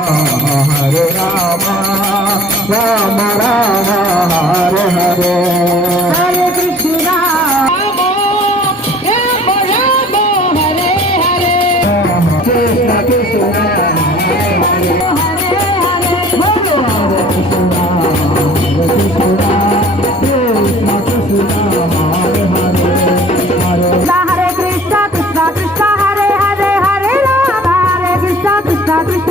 Hare Rama, Rama Rama, Hare Hare. Thank you.